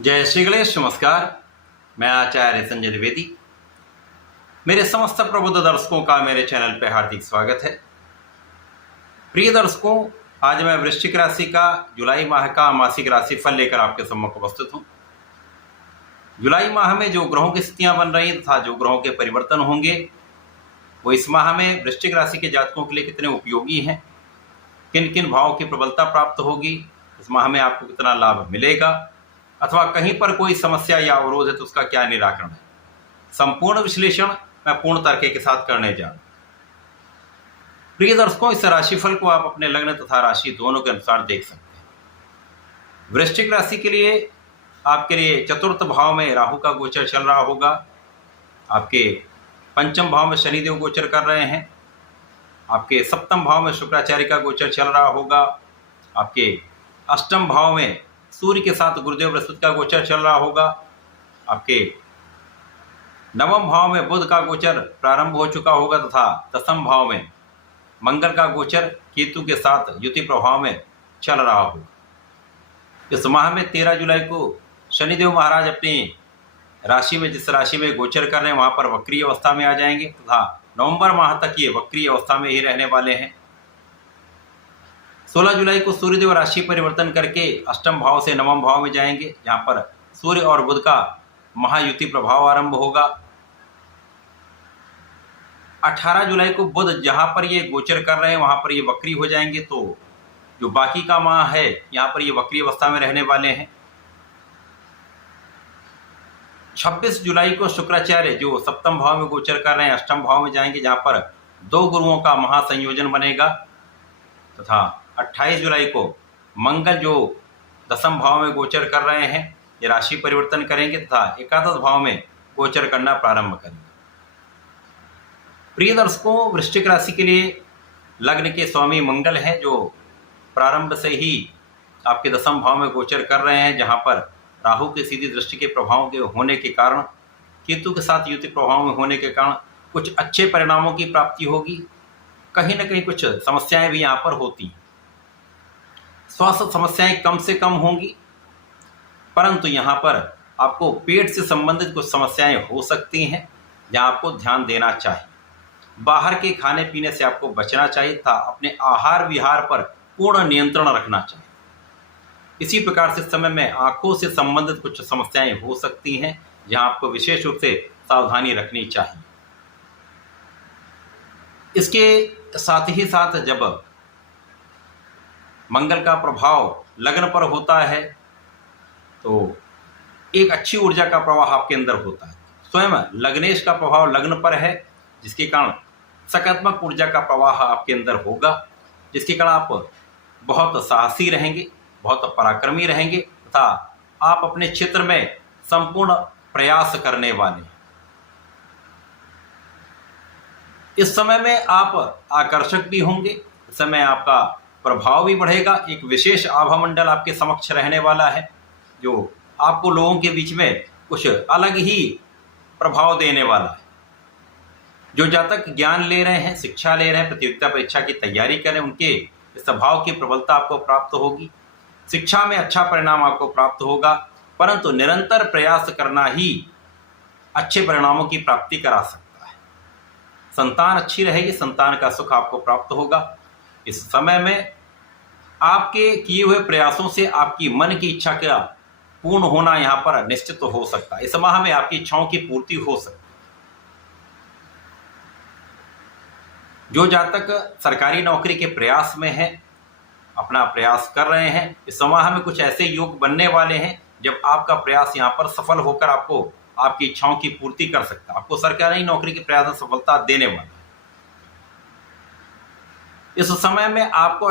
जय श्री गणेश। नमस्कार, मैं आचार्य संजय द्विवेदी। मेरे समस्त प्रबुद्ध दर्शकों का मेरे चैनल पर हार्दिक स्वागत है। प्रिय दर्शकों, आज मैं वृश्चिक राशि का जुलाई माह का मासिक राशिफल लेकर आपके सम्मुख उपस्थित हूँ। जुलाई माह में जो ग्रहों की स्थितियां बन रही तथा जो ग्रहों के परिवर्तन होंगे वो इस माह में वृश्चिक राशि के जातकों के लिए कितने उपयोगी हैं, किन किन भावों की प्रबलता प्राप्त होगी, इस माह में आपको कितना लाभ मिलेगा अथवा कहीं पर कोई समस्या या अवरोध है तो उसका क्या निराकरण है, संपूर्ण विश्लेषण मैं पूर्ण तर्क के साथ करने जा रहा हूं। प्रिय दर्शकों, इस राशिफल को आप अपने लग्न तथा राशि दोनों के अनुसार देख सकते हैं। वृश्चिक राशि के लिए आपके लिए चतुर्थ भाव में राहु का गोचर चल रहा होगा। आपके पंचम भाव में शनिदेव गोचर कर रहे हैं। आपके सप्तम भाव में शुक्राचार्य का गोचर चल रहा होगा। आपके अष्टम भाव में सूर्य के साथ गुरुदेव बृहस्पति का गोचर चल रहा होगा। आपके नवम भाव में बुध का गोचर प्रारंभ हो चुका होगा तथा दसम भाव में मंगल का गोचर केतु के साथ युति प्रभाव में चल रहा होगा। इस माह में 13 जुलाई को शनिदेव महाराज अपनी राशि में, जिस राशि में गोचर कर रहे हैं वहां पर वक्रीय अवस्था में आ जाएंगे तथा नवंबर माह तक ये वक्रीय अवस्था में ही रहने वाले हैं। 16 जुलाई को सूर्यदेव राशि परिवर्तन करके अष्टम भाव से नवम भाव में जाएंगे, जहां पर सूर्य और बुध का महायुति प्रभाव आरंभ होगा। 18 जुलाई को बुध जहां पर ये गोचर कर रहे हैं वहां पर ये वक्री हो जाएंगे, तो जो बाकी का माह है यहाँ पर ये वक्री अवस्था में रहने वाले हैं। 26 जुलाई को शुक्राचार्य जो सप्तम भाव में गोचर कर रहे हैं अष्टम भाव में जाएंगे, जहां पर 2 गुरुओं का महासंयोजन बनेगा तथा 28 जुलाई को मंगल जो दसम भाव में गोचर कर रहे हैं ये राशि परिवर्तन करेंगे तथा एकादश भाव में गोचर करना प्रारंभ करेंगे। प्रिय दर्शकों, वृश्चिक राशि के लिए लग्न के स्वामी मंगल हैं, जो प्रारंभ से ही आपके दसम भाव में गोचर कर रहे हैं, जहां पर राहु की सीधी दृष्टि के प्रभावों के होने के कारण, केतु के साथ युति प्रभाव में होने के कारण कुछ अच्छे परिणामों की प्राप्ति होगी। कहीं ना कहीं कुछ समस्याएं भी यहाँ पर होती हैं। स्वास्थ्य समस्याएं कम से कम होंगी, परंतु यहाँ पर आपको पेट से संबंधित कुछ समस्याएं हो सकती हैं, जहाँ आपको ध्यान देना चाहिए। बाहर के खाने पीने से आपको बचना चाहिए तथा अपने आहार विहार पर पूर्ण नियंत्रण रखना चाहिए। इसी प्रकार से इस समय में आंखों से संबंधित कुछ समस्याएं हो सकती हैं, जहां आपको विशेष रूप से सावधानी रखनी चाहिए। इसके साथ ही साथ जब मंगल का प्रभाव लग्न पर होता है तो एक अच्छी ऊर्जा का प्रवाह आपके अंदर होता है। स्वयं लग्नेश का प्रभाव लग्न पर है, जिसके कारण सकारात्मक ऊर्जा का प्रवाह आपके अंदर होगा, जिसके कारण आप बहुत साहसी रहेंगे, बहुत पराक्रमी रहेंगे तथा आप अपने क्षेत्र में संपूर्ण प्रयास करने वाले हैं। इस समय में आप आकर्षक भी होंगे, इस समय आपका प्रभाव भी बढ़ेगा। एक विशेष आभा मंडल आपके समक्ष रहने वाला है, जो आपको लोगों के बीच में कुछ अलग ही प्रभाव देने वाला है। जो जातक ज्ञान ले रहे हैं, शिक्षा ले रहे हैं, प्रतियोगिता परीक्षा की तैयारी करें, उनके स्वभाव की प्रबलता आपको प्राप्त होगी। शिक्षा में अच्छा परिणाम आपको प्राप्त होगा, परंतु निरंतर प्रयास करना ही अच्छे परिणामों की प्राप्ति करा सकता है। संतान अच्छी रहेगी, संतान का सुख आपको प्राप्त होगा। इस समय में आपके किए हुए प्रयासों से आपकी मन की इच्छा का पूर्ण होना यहाँ पर निश्चित हो सकता है। इस माह में आपकी इच्छाओं की पूर्ति हो सकती है। जो जातक सरकारी नौकरी के प्रयास में है, अपना प्रयास कर रहे हैं, इस माह में कुछ ऐसे योग बनने वाले हैं जब आपका प्रयास यहाँ पर सफल होकर आपको आपकी इच्छाओं की पूर्ति कर सकता है। आपको सरकारी नौकरी के प्रयास में सफलता देने वाला है। इस समय में आपको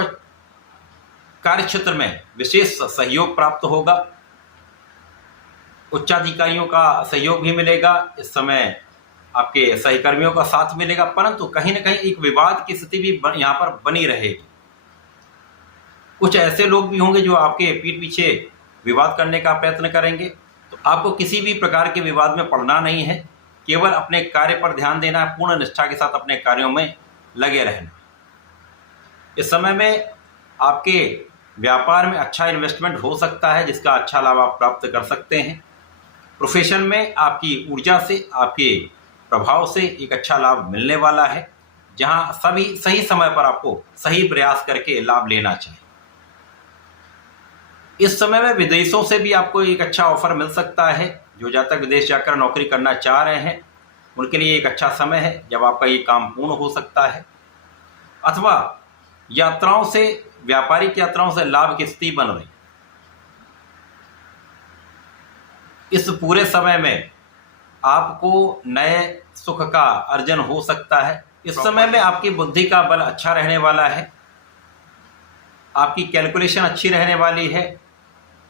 कार्य क्षेत्र में विशेष सहयोग प्राप्त होगा, उच्चाधिकारियों का सहयोग भी मिलेगा। इस समय आपके सहकर्मियों का साथ मिलेगा, परंतु कहीं ना कहीं एक विवाद की स्थिति भी यहाँ पर बनी रहेगी। कुछ ऐसे लोग भी होंगे जो आपके पीठ पीछे विवाद करने का प्रयत्न करेंगे, तो आपको किसी भी प्रकार के विवाद में पड़ना नहीं है, केवल अपने कार्य पर ध्यान देना है, पूर्ण निष्ठा के साथ अपने कार्यों में लगे रहना। इस समय में आपके व्यापार में अच्छा इन्वेस्टमेंट हो सकता है जिसका अच्छा लाभ आप प्राप्त कर सकते हैं। प्रोफेशन में आपकी ऊर्जा से, आपके प्रभाव से एक अच्छा लाभ मिलने वाला है, जहां सभी सही समय पर आपको सही प्रयास करके लाभ लेना चाहिए। इस समय में विदेशों से भी आपको एक अच्छा ऑफर मिल सकता है। जो जातक विदेश जाकर नौकरी करना चाह रहे हैं उनके लिए एक अच्छा समय है जब आपका ये काम पूर्ण हो सकता है। अथवा यात्राओं से, व्यापारिक यात्राओं से लाभ की स्थिति बन रही। इस पूरे समय में आपको नए सुख का अर्जन हो सकता है। इस समय में आपकी बुद्धि का बल अच्छा रहने वाला है, आपकी कैलकुलेशन अच्छी रहने वाली है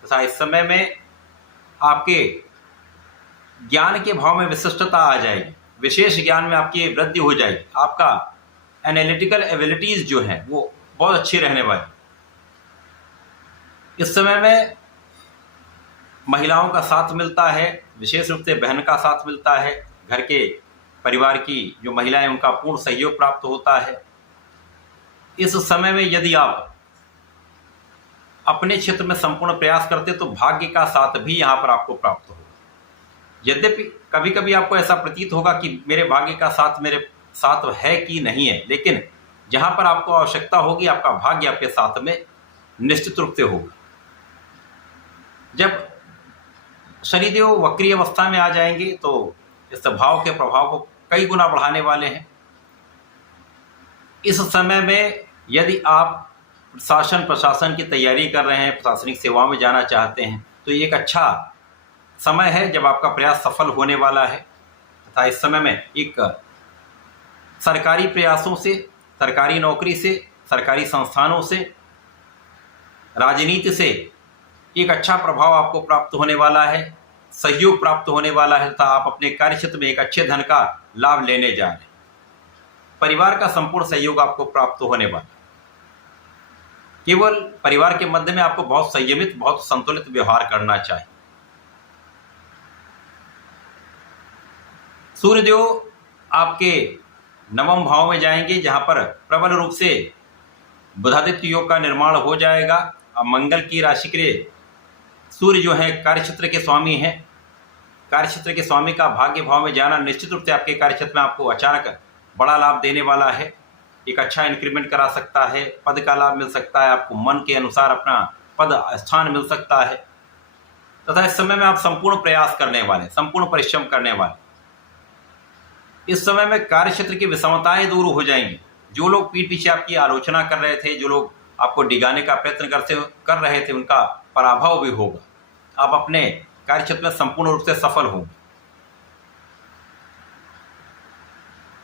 तथा इस समय में आपके ज्ञान के भाव में विशिष्टता आ जाएगी, विशेष ज्ञान में आपकी वृद्धि हो जाएगी। आपका एनालिटिकल एबिलिटीज जो हैं वो बहुत अच्छी रहने वाली। इस समय में महिलाओं का साथ मिलता है, विशेष रूप से बहन का साथ मिलता है। घर के परिवार की जो महिलाएं उनका पूर्ण सहयोग प्राप्त होता है। इस समय में यदि आप अपने क्षेत्र में संपूर्ण प्रयास करते तो भाग्य का साथ भी यहाँ पर आपको प्राप्त होगा। यद्यपि कभी कभी आपको ऐसा प्रतीत होगा कि मेरे भाग्य का साथ मेरे साथ है कि नहीं है, लेकिन जहाँ पर आपको आवश्यकता होगी आपका भाग्य आपके साथ में निश्चित रूप से होगा। जब शनिदेव वक्री अवस्था में आ जाएंगे तो इस भाव के प्रभाव को कई गुना बढ़ाने वाले हैं। इस समय में यदि आप प्रशासन की तैयारी कर रहे हैं, प्रशासनिक सेवाओं में जाना चाहते हैं तो ये एक अच्छा समय है जब आपका प्रयास सफल होने वाला है। तथा इस समय में एक सरकारी प्रयासों से, सरकारी नौकरी से, सरकारी संस्थानों से, राजनीति से एक अच्छा प्रभाव आपको प्राप्त होने वाला है, सहयोग प्राप्त होने वाला है तथा आप अपने कार्य क्षेत्र में एक अच्छे धन का लाभ लेने जा रहे हैं। परिवार का संपूर्ण सहयोग आपको प्राप्त होने वाला है। केवल परिवार के मध्य में आपको बहुत संयमित, बहुत संतुलित व्यवहार करना चाहिए। सूर्यदेव आपके नवम भाव में जाएंगे जहां पर प्रबल रूप से बुधादित्य योग का निर्माण हो जाएगा। अब मंगल की राशि के लिए सूर्य जो है कार्यक्षेत्र के स्वामी हैं। कार्यक्षेत्र के स्वामी का भाग्य भाव में जाना निश्चित रूप से आपके कार्यक्षेत्र में आपको अचानक बड़ा लाभ देने वाला है। एक अच्छा इंक्रीमेंट करा सकता है, पद का लाभ मिल सकता है, आपको मन के अनुसार अपना पद स्थान मिल सकता है तथा इस समय में आप संपूर्ण प्रयास करने वाले, संपूर्ण परिश्रम करने वाले। इस समय में कार्यक्षेत्र की विषमताएं दूर हो जाएंगी। जो लोग पीठ पीछे आपकी आलोचना कर रहे थे, जो लोग आपको डिगाने का प्रयत्न कर रहे थे, उनका पराभव भी होगा। आप अपने कार्यक्षेत्र में संपूर्ण रूप से सफल होंगे।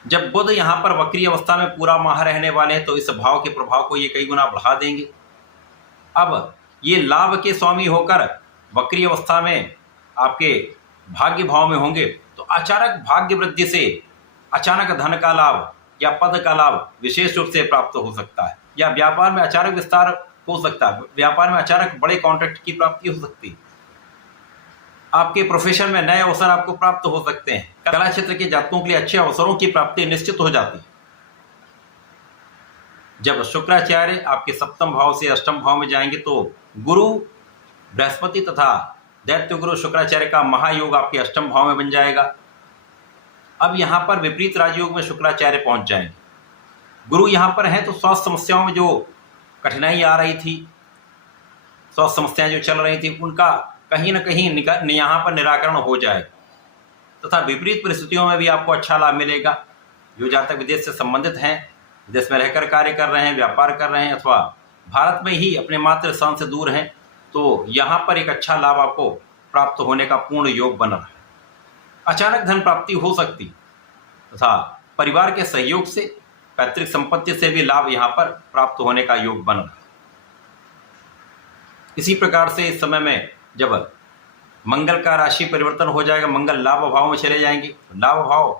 जब बुध यहाँ पर वक्री अवस्था में पूरा माह रहने वाले हैं तो इस भाव के प्रभाव को ये कई गुना बढ़ा देंगे। अब ये लाभ के स्वामी होकर वक्री अवस्था में आपके भाग्य भाव में होंगे तो अचानक भाग्य वृद्धि से अचानक धन का लाभ या पद का लाभ विशेष रूप से प्राप्त हो सकता है, या व्यापार में अचानक विस्तार हो सकता है, व्यापार में अचानक बड़े कॉन्ट्रैक्ट की प्राप्ति हो सकती है। आपके प्रोफेशन में नए अवसर आपको प्राप्त हो सकते हैं। कला क्षेत्र के जातकों के लिए अच्छे अवसरों की प्राप्ति निश्चित हो जाती है। जब शुक्राचार्य आपके सप्तम भाव से अष्टम भाव में जाएंगे तो गुरु बृहस्पति तथा दैत्य गुरु शुक्राचार्य का महायोग आपके अष्टम भाव में बन जाएगा। अब यहाँ पर विपरीत राजयोग में शुक्राचार्य पहुंच जाएंगे। गुरु यहाँ पर हैं तो स्वास्थ्य समस्याओं में जो कठिनाई आ रही थी, स्वास्थ्य समस्याएं जो चल रही थी, उनका कहीं न कहीं यहाँ पर निराकरण हो जाएगा तथा विपरीत परिस्थितियों में भी आपको अच्छा लाभ मिलेगा। जो जातक विदेश से संबंधित हैं, विदेश में रहकर कार्य कर रहे हैं, व्यापार कर रहे हैं अथवा भारत में ही अपने मातृ स्थान से दूर हैं, तो यहाँ पर एक अच्छा लाभ आपको प्राप्त होने का पूर्ण योग बन रहा है। अचानक धन प्राप्ति हो सकती तथा परिवार के सहयोग से, पैतृक संपत्ति से भी लाभ यहाँ पर प्राप्त होने का योग बन रहा है। इसी प्रकार से इस समय में जब मंगल का राशि परिवर्तन हो जाएगा, मंगल लाभ भाव में चले जाएंगे, लाभ भाव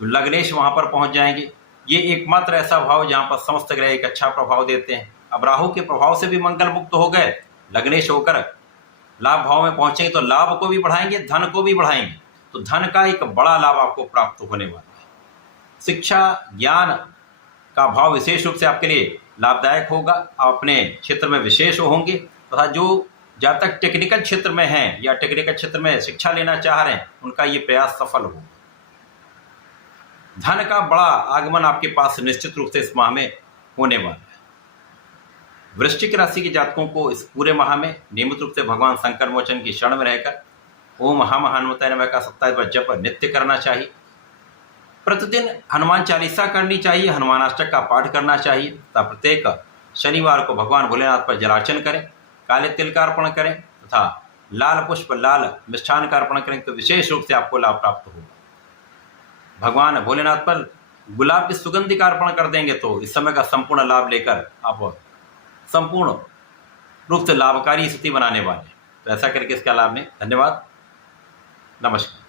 तो लग्नेश वहां पर पहुंच जाएंगे। ये एकमात्र ऐसा भाव जहां पर समस्त ग्रह एक अच्छा प्रभाव देते हैं। अब राहु के प्रभाव से भी मंगल मुक्त हो गए, लग्नेश होकर लाभ भाव में पहुंचेंगे तो लाभ को भी बढ़ाएंगे, धन को भी बढ़ाएंगे, तो धन का एक बड़ा लाभ आपको प्राप्त होने वाला है। शिक्षा ज्ञान का भाव विशेष रूप से आपके लिए लाभदायक होगा। आप अपने क्षेत्र में विशेष होंगे तथा जो जब तक टेक्निकल क्षेत्र में हैं या टेक्निकल क्षेत्र में शिक्षा लेना चाह रहे हैं उनका ये प्रयास सफल हो। धन का बड़ा आगमन आपके पास निश्चित रूप से इस माह में होने वाला है। वृश्चिक राशि के जातकों को इस पूरे माह में नियमित रूप से भगवान शंकर मोचन की शरण में रहकर ओम महामहान्वताय नमः का 27 बार जप नित्य करना चाहिए। प्रतिदिन हनुमान चालीसा करनी चाहिए, हनुमान अष्टक का पाठ करना चाहिए तथा प्रत्येक शनिवार को भगवान भोलेनाथ पर जलार्चन करें, काले तिल का अर्पण करें तथा लाल पुष्प लाल मिष्ठान का अर्पण करें तो विशेष रूप से आपको लाभ प्राप्त होगा। भगवान भोलेनाथ पर गुलाब की सुगंधि का अर्पण कर देंगे तो इस समय का संपूर्ण लाभ लेकर आप संपूर्ण रूप से लाभकारी स्थिति बनाने वाले हैं। तो ऐसा करके इसका लाभ लें। धन्यवाद, नमस्कार।